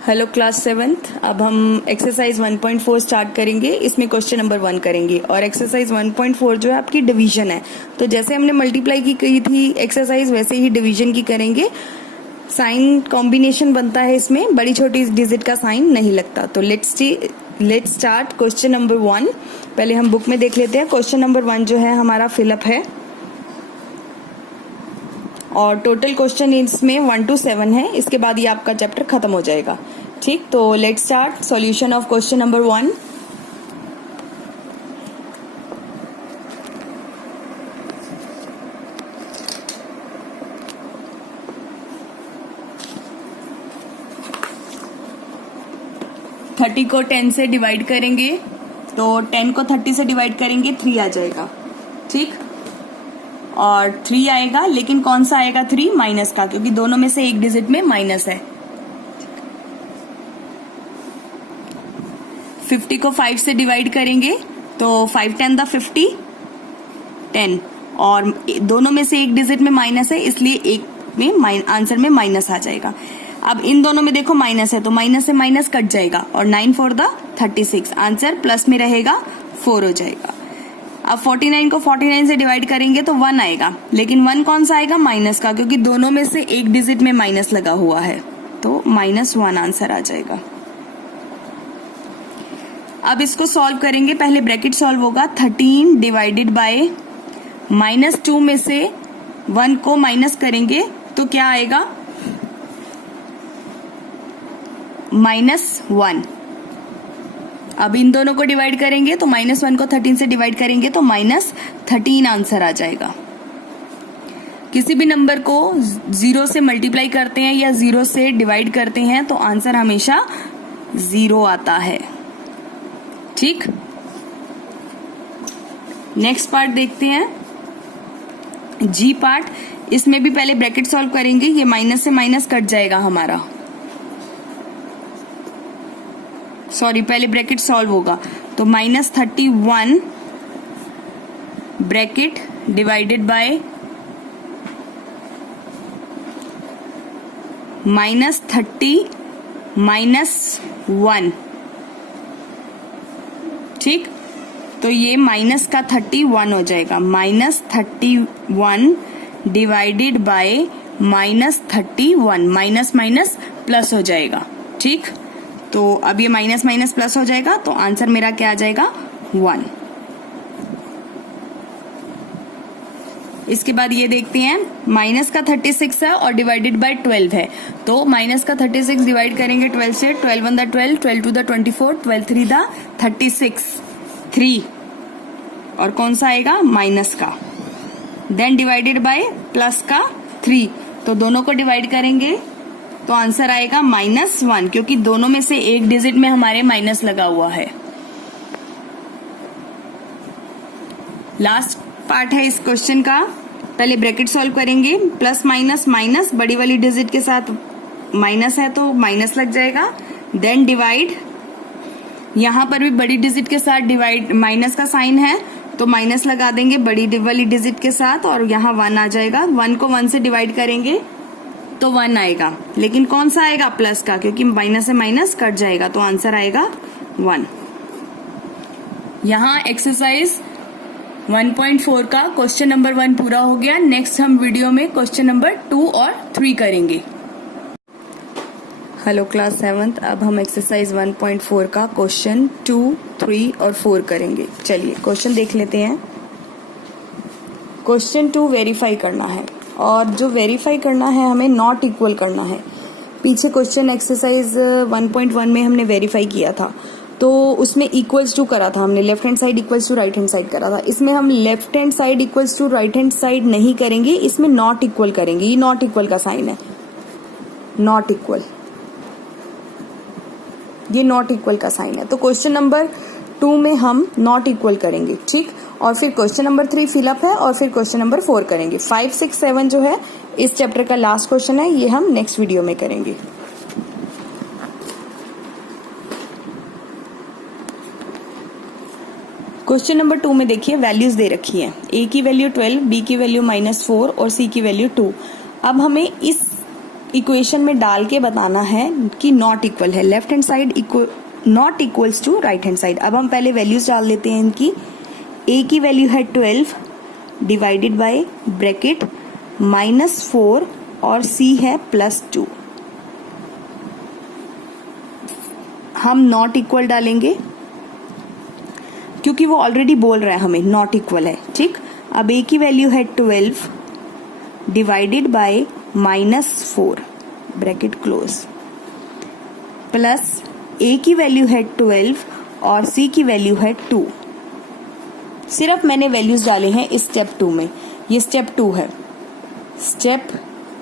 Hello class 7th। अब हम exercise 1.4 start करेंगे। इसमें क्वेश्चन नंबर 1 करेंगे और एक्सरसाइज 1.4 जो है आपकी डिवीजन है। तो जैसे हमने मल्टीप्लाई की कही थी एक्सरसाइज, वैसे ही डिवीजन की करेंगे। साइन कॉम्बिनेशन बनता है, इसमें बड़ी छोटी डिजिट का साइन नहीं लगता। तो लेट्स स्टार्ट क्वेश्चन नंबर 1। पहले हम बुक में देख लेते हैं। क्वेश्चन नंबर 1 जो है हमारा फिलअप है और टोटल क्वेश्चन इसमें 1 to 7 है। इसके बाद ये आपका चैप्टर खत्म हो जाएगा। ठीक, तो let's start solution of question number 1। Thirty को 10 से डिवाइड करेंगे तो 10 को 30 से डिवाइड करेंगे 3 आ जाएगा। ठीक, और 3 आएगा, लेकिन कौन सा आएगा 3? माइनस का, क्योंकि दोनों में से एक डिजिट में माइनस है। 50 को 5 से डिवाइड करेंगे तो 5 10 द 50 10, और दोनों में से एक डिजिट में माइनस है, इसलिए एक में आंसर में माइनस आ जाएगा। अब इन दोनों में देखो माइनस है तो माइनस से माइनस कट जाएगा और 9 4 द 36, आंसर प्लस में रहेगा 4 हो जाएगा। अब 49 को 49 से डिवाइड करेंगे तो 1 आएगा, लेकिन 1 कौन सा आएगा? माइनस का, क्योंकि दोनों में से एक डिजिट में माइनस लगा हुआ है, तो -1 आंसर आ जाएगा। अब इसको सॉल्व करेंगे। पहले ब्रैकेट सॉल्व होगा। 13 डिवाइडेड बाय -2 में से 1 को माइनस करेंगे तो क्या आएगा? -1। अब इन दोनों को डिवाइड करेंगे तो -1 को 13 से डिवाइड करेंगे तो -13 आंसर आ जाएगा। किसी भी नंबर को 0 से मल्टीप्लाई करते हैं या 0 से डिवाइड करते हैं तो आंसर हमेशा 0 आता है। ठीक, नेक्स्ट पार्ट देखते हैं, जी पार्ट। इसमें भी पहले ब्रैकेट सॉल्व करेंगे। ये माइनस से माइनस कट जाएगा हमारा, सॉरी, पहले ब्रैकेट सॉल्व होगा तो -31 ब्रैकेट डिवाइडेड बाय -30 -1। ठीक, तो ये माइनस का 31 हो जाएगा। -31 divided by -31, minus minus plus हो जाएगा। ठीक, तो अब ये माइनस माइनस प्लस हो जाएगा तो आंसर मेरा क्या आ जाएगा? 1। इसके बाद ये देखते हैं, माइनस का 36 है और डिवाइडेड बाय 12 है, तो माइनस का 36 डिवाइड करेंगे 12 से। 12 1 द 12, 12 2 द 24, 12 3 द 36, 3, और कौन सा आएगा? माइनस का। देन डिवाइडेड बाय प्लस का 3, तो दोनों को डिवाइड करेंगे तो आंसर आएगा -1, क्योंकि दोनों में से एक डिजिट में हमारे माइनस लगा हुआ है। लास्ट पार्ट है इस क्वेश्चन का। पहले ब्रैकेट सॉल्व करेंगे। प्लस माइनस माइनस, बड़ी वाली डिजिट के साथ माइनस है तो माइनस लग जाएगा। देन डिवाइड, यहां पर भी बड़ी डिजिट के साथ डिवाइड, माइनस का साइन है तो माइनस लगा देंगे बड़ी वाली डिजिट के साथ, और यहाँ 1 आ जाएगा। 1 को 1 से डिवाइड करेंगे तो 1 आएगा, लेकिन कौन सा आएगा? प्लस का, क्योंकि माइनस से माइनस कट जाएगा तो आंसर आएगा 1। यहाँ एक्सरसाइज 1.4 का क्वेश्चन नंबर 1 पूरा हो गया। नेक्स्ट हम वीडियो में क्वेश्चन नंबर 2 और 3 करेंगे। Hello class 7th। अब हम एक्सरसाइज 1.4 का क्वेश्चन 2, 3 और 4 करेंगे। चलिए क्वेश्चन देख लेते हैं। क्वेश्चन 2 वेरीफाई करना है, और जो वेरीफाई करना है हमें नॉट इक्वल करना है। पीछे क्वेश्चन एक्सरसाइज 1.1 में हमने वेरीफाई किया था, तो उसमें इक्वल्स टू करा था हमने, left hand side equals to right hand side करा था। इसमें हम left hand side equals to right hand side नहीं करेंगे, इसमें नॉट इक्वल करेंगे। ये नॉट इक्वल का साइन है, नॉट इक्वल, ये नॉट इक्वल का साइन है। तो क्वेश्चन नंबर 2 में हम नॉट इक्वल करेंगे। ठीक, और फिर क्वेश्चन नंबर 3 फिलअप है, और फिर क्वेश्चन नंबर 4 करेंगे। 5 6 7 जो है इस चैप्टर का लास्ट क्वेश्चन है, ये हम नेक्स्ट वीडियो में करेंगे। क्वेश्चन नंबर 2 में देखिए वैल्यूज दे रखी है। ए की वैल्यू 12, बी की वैल्यू -4 और सी की वैल्यू 2। अब हमें इस इक्वेशन में डाल के बताना है कि नॉट इक्वल है, left hand side not equals to right hand side. अब हम पहले वैल्यूज डाल देते हैं इनकी। ए की वैल्यू है 12 डिवाइडेड बाय ब्रैकेट -4 और सी है +2। हम नॉट इक्वल डालेंगे क्योंकि वो ऑलरेडी बोल रहा है हमें नॉट इक्वल है, ठीक। अब ए की वैल्यू है 12 divided by -4 bracket close plus A की वैल्यू है 12 और सी की वैल्यू है 2। सिर्फ मैंने वैल्यूज डाले हैं इस स्टेप 2 में। ये स्टेप 2 है, स्टेप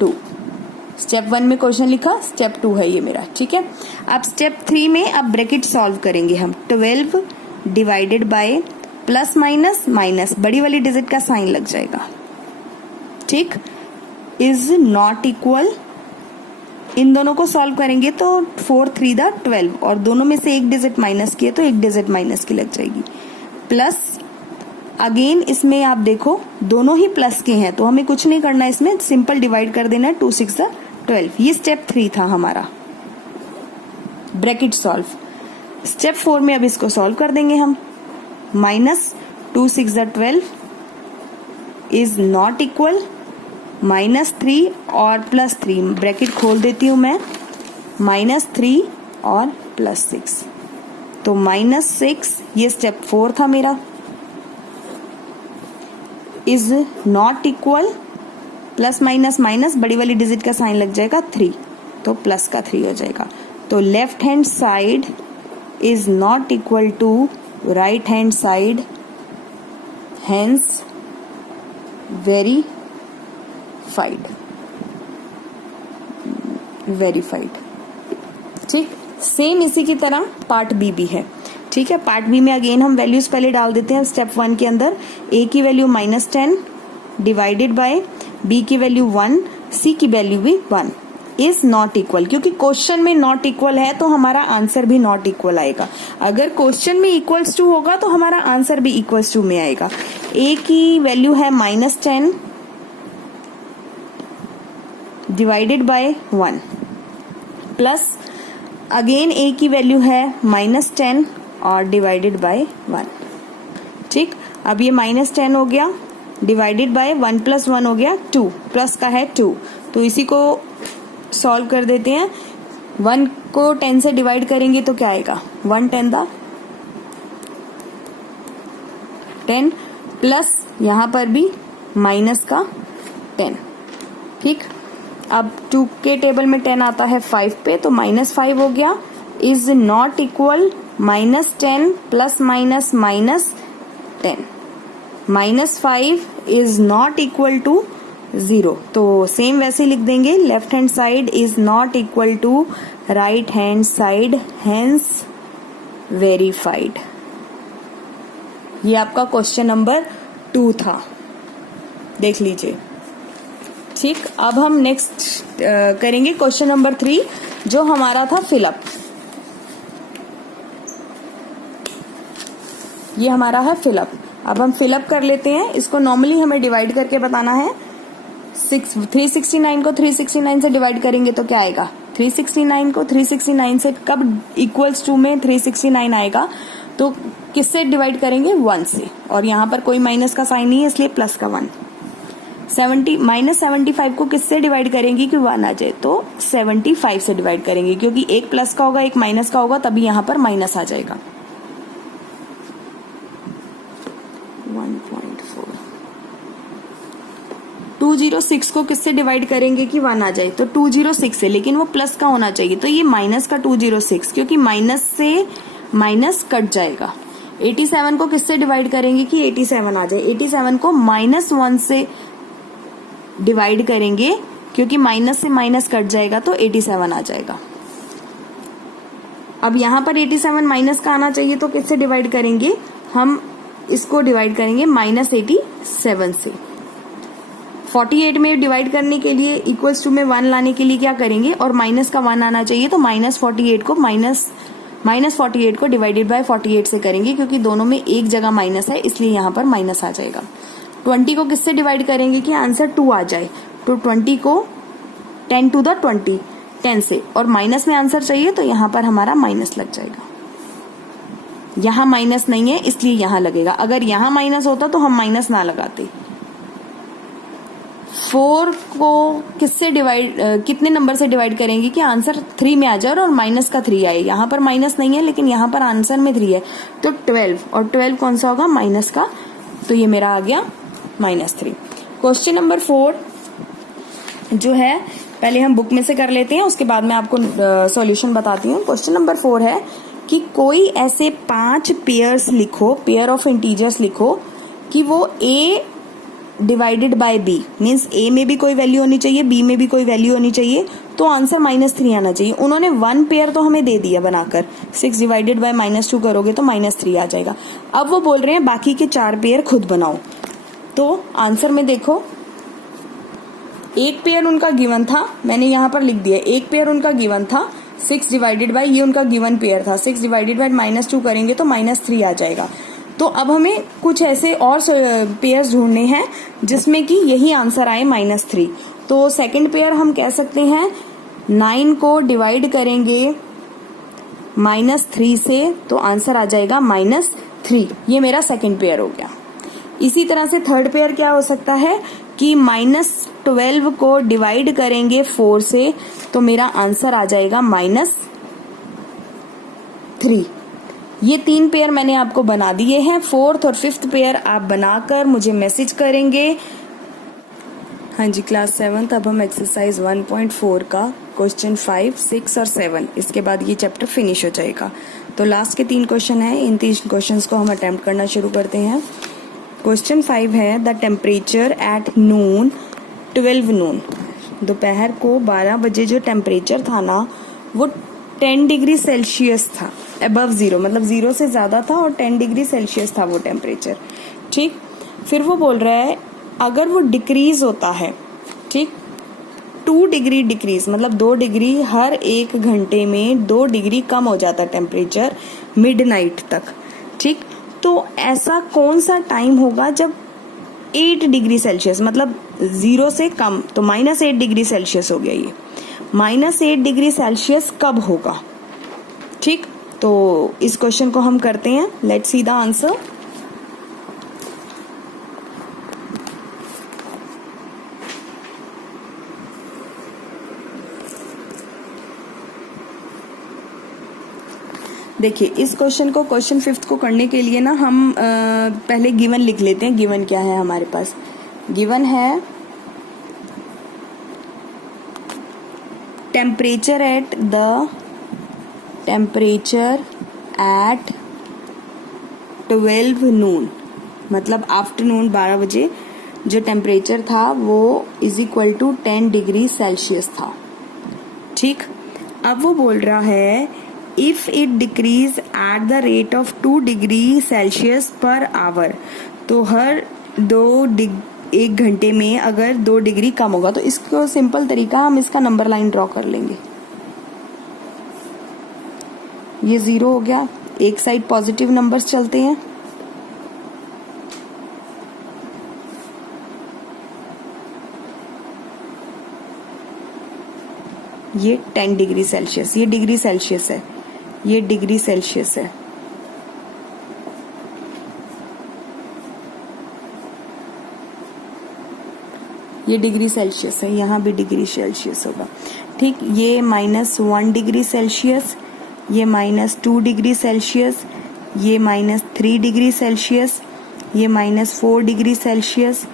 2। स्टेप 1 में क्वेश्चन लिखा, स्टेप 2 है ये मेरा, ठीक है। अब स्टेप 3 में अब ब्रैकेट सॉल्व करेंगे हम। 12 divided bye plus minus minus, बड़ी वाली डिजिट का साइन लग जाएगा, ठीक, इज नॉट इक्वल। इन दोनों को सॉल्व करेंगे तो 4 3 12 और दोनों में से एक डिजिट माइनस किए तो एक डिजिट माइनस की लग जाएगी। प्लस अगेन इसमें आप देखो दोनों ही प्लस के हैं तो हमें कुछ नहीं करना है, इसमें सिंपल डिवाइड कर देना है। 2 6 12। ये स्टेप 3 था हमारा, ब्रैकेट सॉल्व। स्टेप 4 में अब इसको सॉल्व कर देंगे हम। -2 6 12 इज नॉट इक्वल -3 और +3, ब्रैकेट खोल देती हूं मैं, -3 और +6 तो -6। ये स्टेप 4 था मेरा। Is not equal plus minus minus, बड़ी वाली डिजिट का साइन लग जाएगा 3 तो प्लस का 3 हो जाएगा। तो left hand side is not equal to right hand side, hence verified, ठीक। सेम इसी की तरह पार्ट बी भी है, ठीक है। पार्ट बी में अगेन हम वैल्यूज पहले डाल देते हैं स्टेप 1 के अंदर। ए की वैल्यू -10 डिवाइडेड बाय बी की वैल्यू 1, सी की वैल्यू भी 1 इज नॉट इक्वल। क्योंकि क्वेश्चन में नॉट इक्वल है तो हमारा आंसर भी नॉट इक्वल आएगा। अगर क्वेश्चन में इक्वल्स टू होगा तो हमारा आंसर भी इक्वल्स टू में आएगा। ए की वैल्यू है -10 डिवाइडेड बाय 1 प्लस अगेन ए की वैल्यू है -10 और डिवाइडेड बाय 1, ठीक। अब ये -10 हो गया डिवाइडेड बाय 1 + 1 हो गया 2, प्लस का है 2 तो इसी को सॉल्व कर देते हैं। 1 को 10 से डिवाइड करेंगे तो क्या आएगा, 1 10 10 प्लस यहां पर भी माइनस का 10, ठीक। अब 2 के टेबल में 10 आता है 5 पे तो -5 हो गया। Is not equal -10 plus minus -10, -5 is not equal to 0। तो सेम वैसे लिख देंगे, left hand side is not equal to right hand side, hence verified. ये आपका क्वेश्चन नंबर 2 था, देख लीजिए, ठीक। अब हम नेक्स्ट करेंगे क्वेश्चन नंबर 3 जो हमारा था फिलअप। ये हमारा है फिलअप। अब हम फिलअप कर लेते हैं इसको। नॉर्मली हमें डिवाइड करके बताना है। 369 को 369 से डिवाइड करेंगे तो क्या आएगा, 369 को 369 से कब इक्वल्स टू में 369 आएगा तो किससे डिवाइड करेंगे, 1 से, और यहाँ पर कोई माइनस का साइन नहीं है इसलिए प्लस का 1। -75 को किससे डिवाइड करेंगे कि 1 आ जाए तो 75 से डिवाइड करेंगे, क्योंकि एक प्लस का होगा एक माइनस का होगा तभी यहाँ पर माइनस आ जाएगा। 1.4। 206 को किससे डिवाइड करेंगे कि 1 आ जाए तो 206 से, लेकिन वो प्लस का होना चाहिए तो ये माइनस का 206, क्योंकि माइनस से माइनस कट जाएगा। 87 को किससे डिवाइड करेंगे कि 87 आ जाए, 87 को -1 से डिवाइड करेंगे क्योंकि माइनस से माइनस कट जाएगा तो 87 आ जाएगा। अब यहां पर 87 माइनस का आना चाहिए तो किससे डिवाइड करेंगे, हम इसको डिवाइड करेंगे -87 से। 48 में डिवाइड करने के लिए इक्वल्स टू में 1 लाने के लिए क्या करेंगे, और माइनस का 1 आना चाहिए तो -48 को -48 को डिवाइडेड बाय 48 से करेंगे, क्योंकि दोनों में एक जगह माइनस है इसलिए यहाँ पर माइनस आ जाएगा। 20 को किससे डिवाइड करेंगे कि आंसर 2 आ जाए तो 20 को 10 to the 20, 10 से, और माइनस में आंसर चाहिए तो यहाँ पर हमारा माइनस लग जाएगा। यहाँ माइनस नहीं है इसलिए यहाँ लगेगा, अगर यहाँ माइनस होता तो हम माइनस ना लगाते। 4 को किससे डिवाइड, कितने नंबर से डिवाइड करेंगे कि आंसर 3 में आ जाए और माइनस का 3 आए। यहाँ पर माइनस नहीं है लेकिन यहाँ पर आंसर में 3 है, तो 12, और 12 कौन सा होगा, माइनस का, तो ये मेरा आ गया -3। क्वेश्चन नंबर 4 जो है पहले हम बुक में से कर लेते हैं, उसके बाद मैं आपको सॉल्यूशन बताती हूँ। क्वेश्चन नंबर 4 है कि कोई ऐसे 5 पेयर्स लिखो, पेयर ऑफ इंटीजर्स लिखो कि वो a divided by b, means a में भी कोई वैल्यू होनी चाहिए, b में भी कोई वैल्यू होनी चाहिए, तो आंसर -3 आना चाहिए। उन्होंने 1 पेयर तो हमें दे दिया बनाकर, 6 डिवाइडेड बाय -2 करोगे तो -3 आ जाएगा। अब वो बोल रहे हैं बाकी के 4 पेयर खुद बनाओ। तो आंसर में देखो, एक पेयर उनका गिवन था, मैंने यहाँ पर लिख दिया, एक पेयर उनका गिवन था, 6 डिवाइडेड बाय, ये उनका गिवन पेयर था, 6 डिवाइडेड बाय -2 करेंगे तो -3 आ जाएगा। तो अब हमें कुछ ऐसे और पेयर्स ढूंढने हैं जिसमें कि यही आंसर आए -3। तो सेकंड पेयर हम कह सकते हैं 9 को डिवाइड करेंगे -3 से तो आंसर आ जाएगा -3, ये मेरा सेकंड पेयर हो गया। इसी तरह से थर्ड पेयर क्या हो सकता है कि -12 को डिवाइड करेंगे 4 से तो मेरा आंसर आ जाएगा -3। ये 3 पेयर मैंने आपको बना दिए हैं। 4th और 5th पेयर आप बनाकर मुझे मैसेज करेंगे। हाँ जी, क्लास 7th, अब हम एक्सरसाइज 1.4 का क्वेश्चन 5, 6 और 7, इसके बाद ये चैप्टर फिनिश हो जाएगा। तो लास्ट के 3 क्वेश्चन हैं, इन 3 क्वेश्चंस को हम अटेम्प्ट करना शुरू करते हैं। क्वेश्चन 5 है द टेम्परेचर एट नून 12 नून, दोपहर को 12 बजे जो टेम्परेचर था ना वो 10 डिग्री सेल्सियस था, अबव 0, मतलब 0 से ज्यादा था और 10 डिग्री सेल्सियस था वो टेम्परेचर। ठीक, फिर वो बोल रहा है अगर वो डिक्रीज होता है, ठीक, 2 डिग्री डिक्रीज, मतलब 2 डिग्री हर 1 घंटे में 2 डिग्री कम हो जाता है टेम्परेचर मिडनाइट तक। ठीक, तो ऐसा कौन सा टाइम होगा जब 8 डिग्री सेल्सियस, मतलब 0 से कम, तो -8 डिग्री सेल्सियस हो गया। ये -8 डिग्री सेल्सियस कब होगा? ठीक, तो इस क्वेश्चन को हम करते हैं। Let's see the answer. देखिए, इस क्वेश्चन को, क्वेश्चन 5th को करने के लिए ना हम पहले गिवन लिख लेते हैं। गिवन क्या है हमारे पास? गिवन है टेम्परेचर एट 12 नून, मतलब आफ्टरनून 12 बजे जो टेम्परेचर था वो = 10 डिग्री सेल्सियस था। ठीक, अब वो बोल रहा है if it decrease at the rate of 2 degree Celsius per hour, तो हर 1 घंटे में अगर 2 डिग्री कम होगा, तो इसको सिंपल तरीका, हम इसका नंबर लाइन ड्रॉ कर लेंगे। ये 0 हो गया, एक साइड पॉजिटिव नंबर्स चलते हैं, ये 10 डिग्री सेल्सियस, ये डिग्री सेल्सियस है, ये डिग्री सेल्सियस है। ये डिग्री सेल्सियस है, यहाँ भी डिग्री सेल्सियस होगा। ठीक, ये -1 डिग्री सेल्सियस, ये -2 डिग्री सेल्सियस, ये -3 डिग्री सेल्सियस, ये -4 डिग्री सेल्सियस,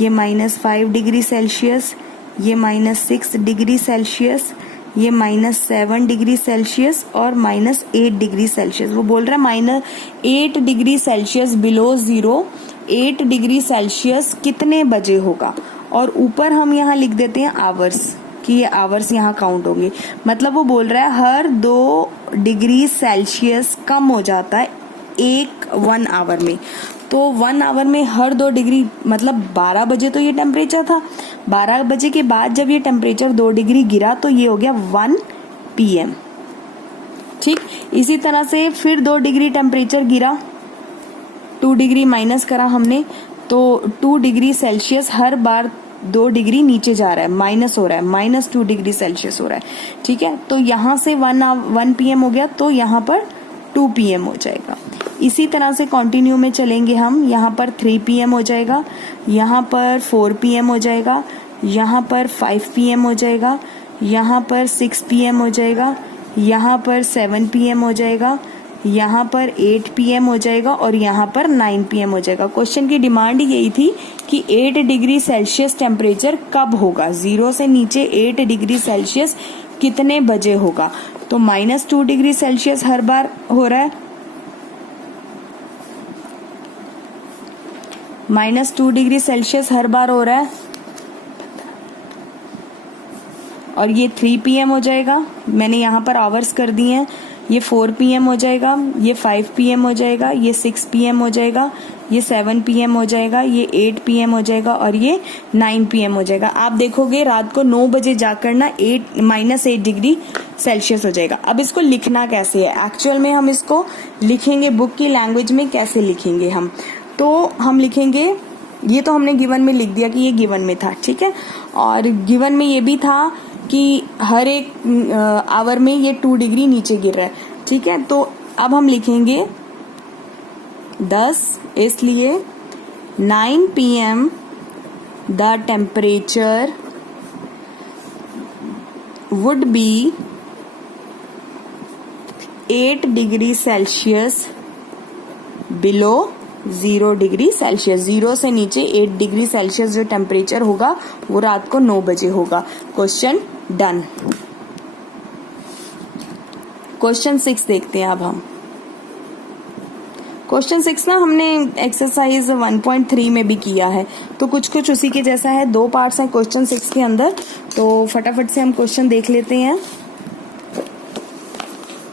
ये -5 डिग्री सेल्सियस, ये -6 डिग्री सेल्सियस, ये -7 डिग्री सेल्सियस और -8 डिग्री सेल्सियस। वो बोल रहा है -8 degree Celsius below 0, 8 degree Celsius कितने बजे होगा? और ऊपर हम यहाँ लिख देते हैं आवर्स, कि ये आवर्स यहाँ काउंट होंगे। मतलब वो बोल रहा है हर 2 डिग्री सेल्सियस कम हो जाता है 1 आवर में। तो 1 आवर में हर 2 डिग्री, मतलब 12 बजे तो ये टेम्परेचर था, 12 बजे के बाद जब ये टेम्परेचर 2 डिग्री गिरा तो ये हो गया 1 PM। ठीक, इसी तरह से फिर 2 डिग्री टेम्परेचर गिरा, 2 डिग्री माइनस करा हमने, तो 2 डिग्री सेल्सियस हर बार 2 डिग्री नीचे जा रहा है, माइनस हो रहा है, -2 डिग्री सेल्सियस हो रहा है। ठीक है, तो यहाँ से 1 PM हो गया, तो यहाँ पर 2 PM हो जाएगा। इसी तरह से कंटिन्यू में चलेंगे हम, यहाँ पर 3 PM हो जाएगा, यहाँ पर 4 PM हो जाएगा, यहाँ पर 5 PM हो जाएगा, यहाँ पर 6 PM हो जाएगा, यहाँ पर 7 PM हो जाएगा, यहाँ पर 8 PM हो जाएगा और यहाँ पर 9 PM हो जाएगा। क्वेश्चन की डिमांड यही थी कि 8 डिग्री सेल्सियस टेम्परेचर कब होगा, 0 से नीचे 8 डिग्री सेल्सियस कितने बजे होगा। तो -2 डिग्री सेल्सियस हर बार हो रहा है, -2 डिग्री सेल्सियस हर बार हो रहा है, और ये 3 PM हो जाएगा, मैंने यहाँ पर आवर्स कर दिए हैं। ये 4 PM हो जाएगा, ये 5 PM हो जाएगा, ये 6 PM हो जाएगा, ये 7 PM हो जाएगा, ये 8 PM हो जाएगा और ये 9 PM हो जाएगा। आप देखोगे रात को 9 बजे जाकर ना -8 डिग्री सेल्सियस हो जाएगा। अब इसको लिखना कैसे है, एक्चुअल में हम इसको लिखेंगे बुक की लैंग्वेज में, कैसे लिखेंगे हम, तो हम लिखेंगे, ये तो हमने गिवन में लिख दिया कि ये गिवन में था, ठीक है, और गिवन में ये भी था कि हर एक आवर में ये 2 डिग्री नीचे गिर रहा है। ठीक है, तो अब हम लिखेंगे 10, इसलिए 9 PM the temperature would be 8 degree Celsius below 0 degree Celsius. 0 से नीचे 8 डिग्री सेल्सियस जो टेम्परेचर होगा वो रात को 9 बजे होगा। Question done. क्वेश्चन 6 देखते हैं अब हम। क्वेश्चन 6 ना हमने एक्सरसाइज 1.3 में भी किया है, तो कुछ कुछ उसी के जैसा है। 2 पार्ट्स हैं क्वेश्चन 6 के अंदर, तो फटाफट से हम क्वेश्चन देख लेते हैं।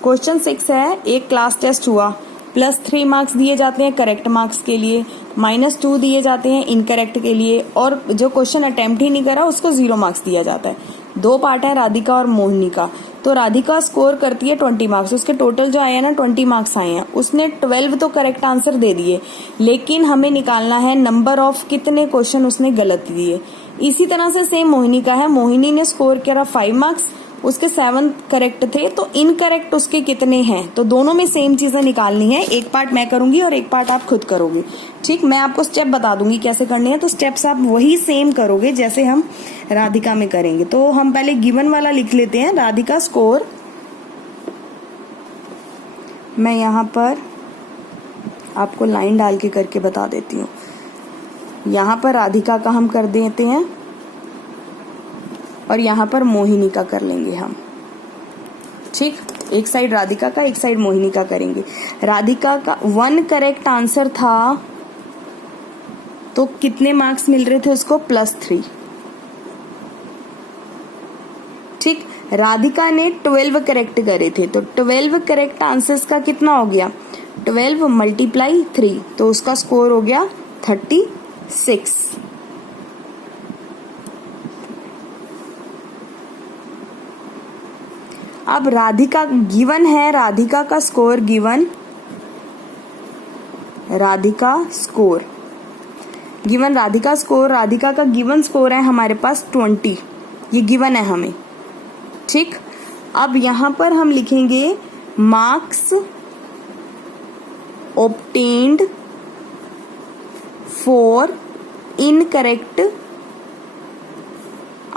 क्वेश्चन 6 है, एक क्लास टेस्ट हुआ, +3 मार्क्स दिए जाते हैं करेक्ट मार्क्स के लिए, -2 दिए जाते हैं इनकरेक्ट के लिए, और जो क्वेश्चन अटेम्प्ट ही नहीं करा उसको 0 मार्क्स दिया जाता है। 2 पार्ट है राधिका और मोहिनी का। तो राधिका स्कोर करती है 20 मार्क्स, उसके टोटल जो आए हैं ना 20 मार्क्स आए हैं, उसने 12 तो करेक्ट आंसर दे दिए, लेकिन हमें निकालना है नंबर ऑफ कितने क्वेश्चन उसने गलत दिए। इसी तरह से सेम मोहिनी का है, मोहिनी ने स्कोर करा 5 मार्क्स, उसके 7 करेक्ट थे, तो इनकरेक्ट उसके कितने हैं, तो दोनों में सेम चीजें निकालनी है। एक पार्ट मैं करूंगी और एक पार्ट आप खुद करोगे। ठीक, मैं आपको स्टेप बता दूंगी कैसे करनी है, तो स्टेप्स आप वही सेम करोगे जैसे हम राधिका में करेंगे। तो हम पहले गिवन वाला लिख लेते हैं, राधिका स्कोर। मैं यहाँ पर आपको लाइन डाल के करके बता देती हूँ। यहाँ पर राधिका का हम कर देते हैं और यहाँ पर मोहिनी का कर लेंगे हम। ठीक, एक साइड राधिका का, एक साइड मोहिनी का करेंगे। राधिका का 1 करेक्ट आंसर था, तो कितने मार्क्स मिल रहे थे उसको, +3। ठीक, राधिका ने 12 करेक्ट करे थे, तो 12 करेक्ट आंसर्स का कितना हो गया, 12 × 3, तो उसका स्कोर हो गया 36। अब राधिका गिवन है, राधिका का score given, Radhika score given, Radhika score, Radhika का गिवन स्कोर है हमारे पास 20, ये गिवन है हमें। ठीक, अब यहां पर हम लिखेंगे marks obtained for incorrect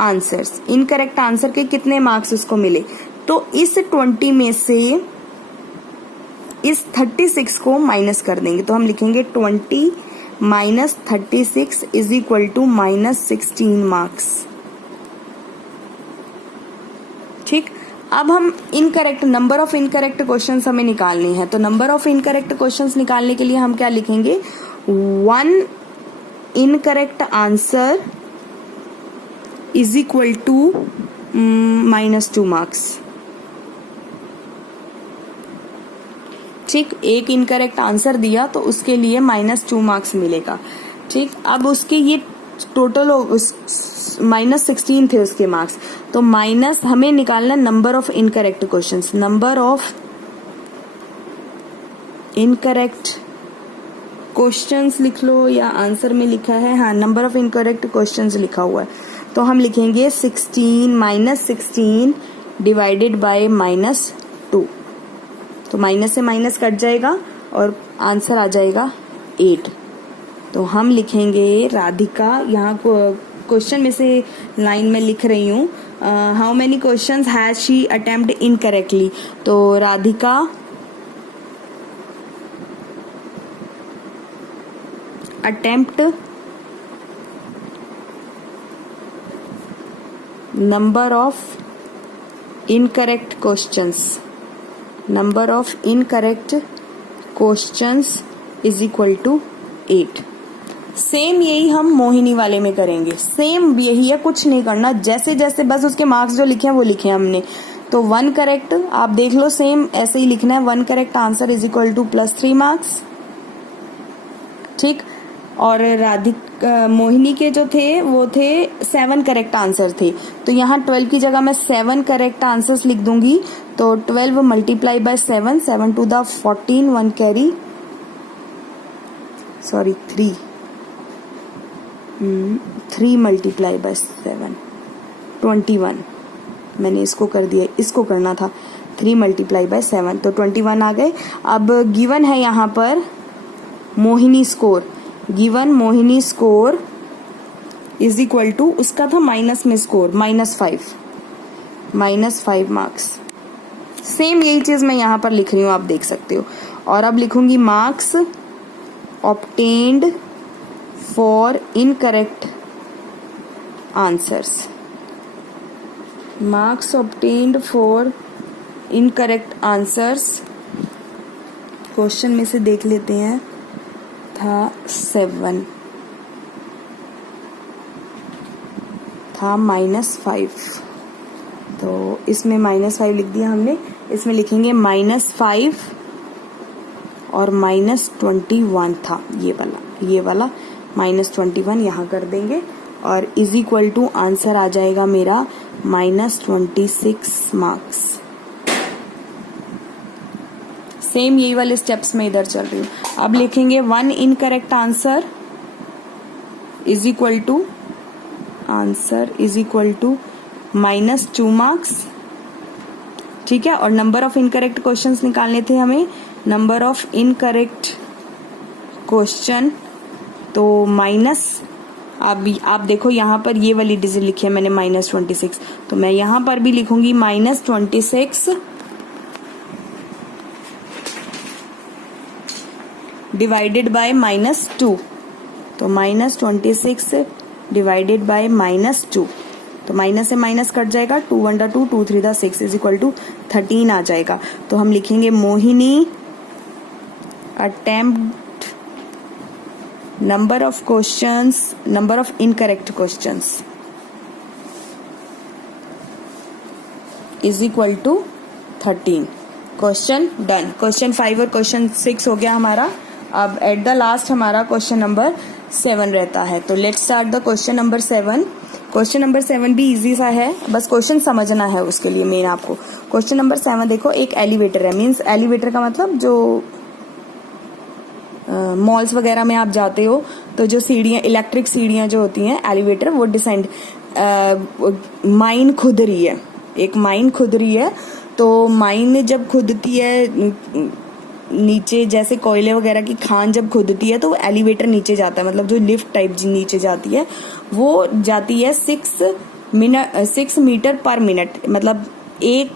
answers. Incorrect answer के कितने मार्क्स उसको मिले, तो इस 20 में से इस 36 को माइनस कर देंगे, तो हम लिखेंगे 20 - 36 = -16 मार्क्स। ठीक, अब हम incorrect, number of incorrect questions हमें निकालने हैं, तो नंबर ऑफ इनकरेक्ट क्वेश्चंस निकालने के लिए हम क्या लिखेंगे, 1 इनकरेक्ट आंसर = -2 मार्क्स। ठीक, एक इनकरेक्ट आंसर दिया तो उसके लिए -2 मार्क्स मिलेगा। ठीक, अब उसके ये टोटल -16 थे उसके मार्क्स, तो माइनस हमें निकालना number of incorrect questions. Number of incorrect questions लिख लो या आंसर में लिखा है, हाँ नंबर ऑफ इनकरेक्ट क्वेश्चंस लिखा हुआ है, तो हम लिखेंगे 16 डिवाइडेड बाय -2, तो माइनस से माइनस कट जाएगा और आंसर आ जाएगा 8। तो हम लिखेंगे राधिका, यहाँ क्वेश्चन में से लाइन में लिख रही हूँ, how many questions has she attempt incorrectly, तो Radhika attempt number of incorrect questions is equal to 8। Same यही हम मोहिनी वाले में करेंगे, सेम यही है, कुछ नहीं करना, जैसे जैसे बस उसके मार्क्स जो लिखे हैं वो लिखे हैं हमने। तो 1 करेक्ट आप देख लो, सेम ऐसे ही लिखना है, 1 correct answer is equal to +3 marks, ठीक। और मोहिनी के जो थे वो थे 7 करेक्ट आंसर थे, तो यहाँ 12 की जगह मैं 7 करेक्ट आंसर्स लिख दूंगी, तो 12 multiply by 7, 7 two the 14, 1 carry, sorry 3 multiply by 7, 21, मैंने इसको कर दिया, इसको करना था 3 मल्टीप्लाई बाय 7, तो 21 आ गए। अब गिवन है यहाँ पर Mohini score, given Mohini score is equal to, उसका था माइनस में स्कोर -5 मार्क्स। सेम यही चीज मैं यहाँ पर लिख रही हूँ, आप देख सकते हो। और अब लिखूंगी marks obtained for incorrect answers, marks obtained for incorrect answers, question में से देख लेते हैं, था 7, था -5, तो इसमें -5 लिख दिया हमने, इसमें लिखेंगे -5 और -21 था, ये वाला -21 यहाँ कर देंगे, और इज इक्वल टू आंसर आ जाएगा मेरा -26 मार्क्स। सेम यही वाले स्टेप्स में इधर चल रही हूँ। अब लिखेंगे 1 incorrect answer is equal to, answer is equal to -2 marks, ठीक है। और नंबर ऑफ इनकरेक्ट क्वेश्चंस निकालने थे हमें, नंबर ऑफ इनकरेक्ट क्वेश्चन, तो माइनस, आप देखो यहाँ पर ये वाली डिजिट लिखी है मैंने -26, तो मैं यहाँ पर भी लिखूंगी -26 डिवाइडेड बाय -2, तो -26 डिवाइडेड बाय -2, तो माइनस से माइनस कट जाएगा, 2 1 2, 2 3 6 इज इक्वल टू 13 आ जाएगा। तो हम लिखेंगे Mohini attempt number of questions, number of incorrect questions is equal to 13। Question done. Question 5 और क्वेश्चन 6 हो गया हमारा। अब एट द लास्ट हमारा क्वेश्चन नंबर 7 रहता है। तो let's start the question number 7। Question number 7 भी इजी सा है, बस क्वेश्चन समझना है उसके लिए मेन आपको। क्वेश्चन नंबर 7 देखो, एक एलिवेटर है, मीन्स एलिवेटर का मतलब जो मॉल्स वगैरह में आप जाते हो तो जो सीढ़ियाँ, इलेक्ट्रिक सीढ़ियाँ जो होती हैं, एलिवेटर वो डिसेंड, माइन खुद रही है, एक माइन खुद रही है। तो माइन जब खुदती है नीचे, जैसे कोयले वगैरह की खान जब खुदती है तो एलिवेटर नीचे जाता है, मतलब जो लिफ्ट टाइप नीचे जाती है वो जाती है 6 मीटर पर मिनट, मतलब 1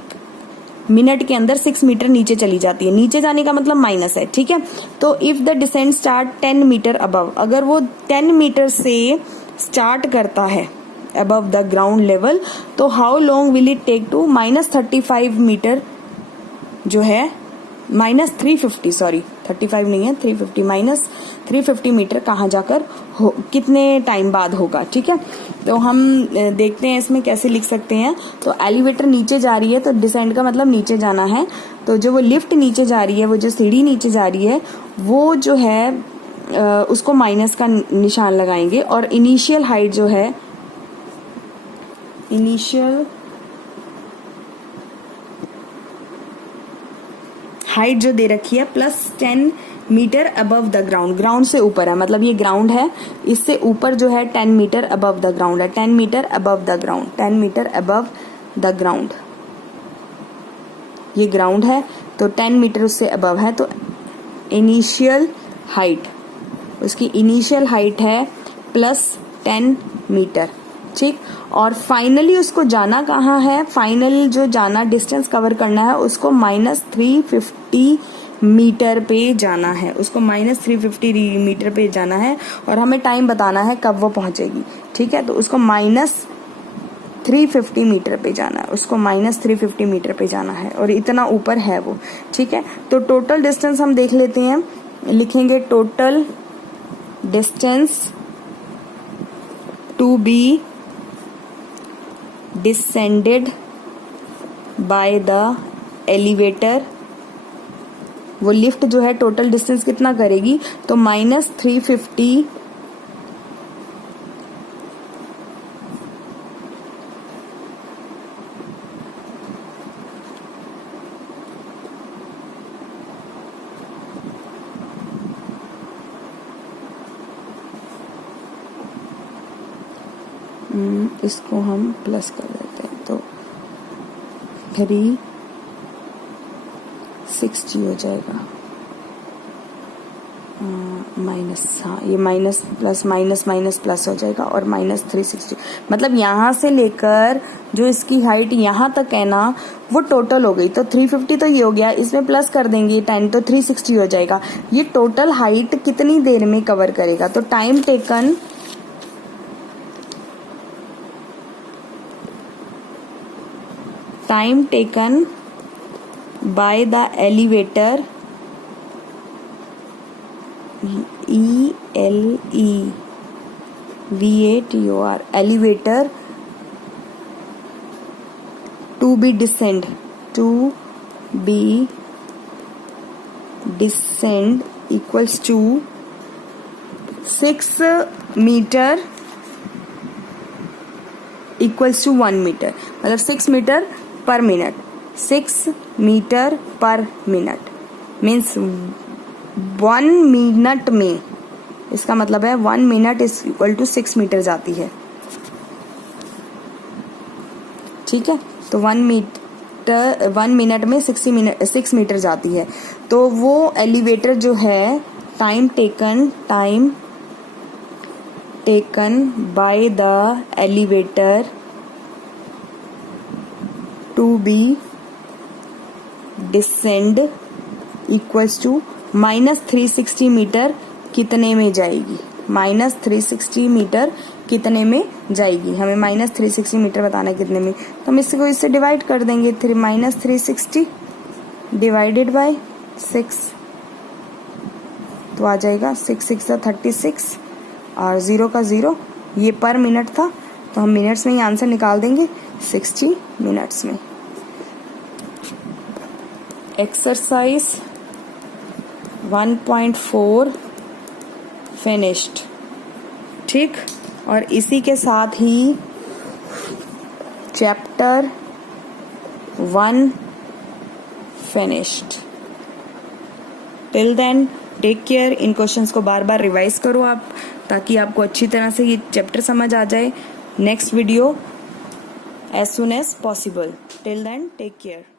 मिनट के अंदर 6 मीटर नीचे चली जाती है। नीचे जाने का मतलब माइनस है, ठीक है। तो if the descent start 10 metre above, अगर वो 10 मीटर से स्टार्ट करता है अबव द ग्राउंड लेवल, तो how long will it take to -35 metre जो है, -350, सॉरी 35 नहीं है 350, -350 मीटर कहाँ जाकर कितने टाइम बाद होगा, ठीक है। तो हम देखते हैं इसमें कैसे लिख सकते हैं। तो एलिवेटर नीचे जा रही है तो डिसेंड का मतलब नीचे जाना है, तो जो वो लिफ्ट नीचे जा रही है, वो जो सीढ़ी नीचे जा रही है, वो जो है उसको माइनस का निशान लगाएंगे। और इनिशियल हाइट जो है, इनिशियल हाइट जो दे रखी है +10 metre above the ground, ground से ऊपर है, मतलब ये ग्राउंड है, इससे ऊपर जो है 10 मीटर अबव द ग्राउंड है, 10 metre above the ground, 10 metre above the ground, ये ग्राउंड है तो 10 मीटर उससे अबव है, तो इनिशियल हाइट, उसकी इनिशियल हाइट है +10 मीटर, ठीक। और फाइनली उसको जाना कहाँ है, फाइनल जो जाना डिस्टेंस कवर करना है उसको -350 मीटर पे जाना है, उसको -350 मीटर पे जाना है, और हमें टाइम बताना है कब वो पहुंचेगी, ठीक है। तो उसको -350 मीटर पे जाना है, उसको -350 मीटर पे जाना है, और इतना ऊपर है वो, ठीक है। तो टोटल डिस्टेंस हम देख लेते हैं, लिखेंगे total distance to be descended by the elevator, वो लिफ्ट जो है टोटल डिस्टेंस कितना करेगी, तो -350 इसको हम प्लस कर देते हैं, तो 360 हो जाएगा, माइनस, हाँ ये minus plus minus minus plus हो जाएगा, और -360, मतलब यहाँ से लेकर जो इसकी हाइट यहाँ तक है ना वो टोटल हो गई, तो 350 तो ये हो गया, इसमें प्लस कर देंगे 10 तो 360 हो जाएगा। ये टोटल हाइट कितनी देर में कवर करेगा, तो time taken by the elevator, ELEVATOR, elevator to be descend equals to 6 metre equals to 1 metre, मतलब 6 मीटर पर मिनट, 6 मीटर पर मिनट मीन्स 1 मिनट में, इसका मतलब है 1 मिनट इज इक्वल टू 6 मीटर जाती है, ठीक है। तो 1 मिनट में 6 मीटर जाती है, तो वो एलिवेटर जो है time taken by the elevator to be descend equals to -360 metre कितने में जाएगी, -360 मीटर कितने में जाएगी, हमें -360 मीटर बताना है कितने में, तो हम इसको इससे डिवाइड कर देंगे, -360 डिवाइडेड बाय 6, तो आ जाएगा 6 6 36, और 0 का 0, ये पर मिनट था, तो हम मिनट्स में ही आंसर निकाल देंगे, 60 मिनट्स में। एक्सरसाइज 1.4 फिनिश्ड, ठीक। और इसी के साथ ही chapter 1 finished. Till then take care. इन क्वेश्चंस को बार बार रिवाइज करो आप, ताकि आपको अच्छी तरह से ये चैप्टर समझ आ जाए। Next video as soon as possible. Till then, take care.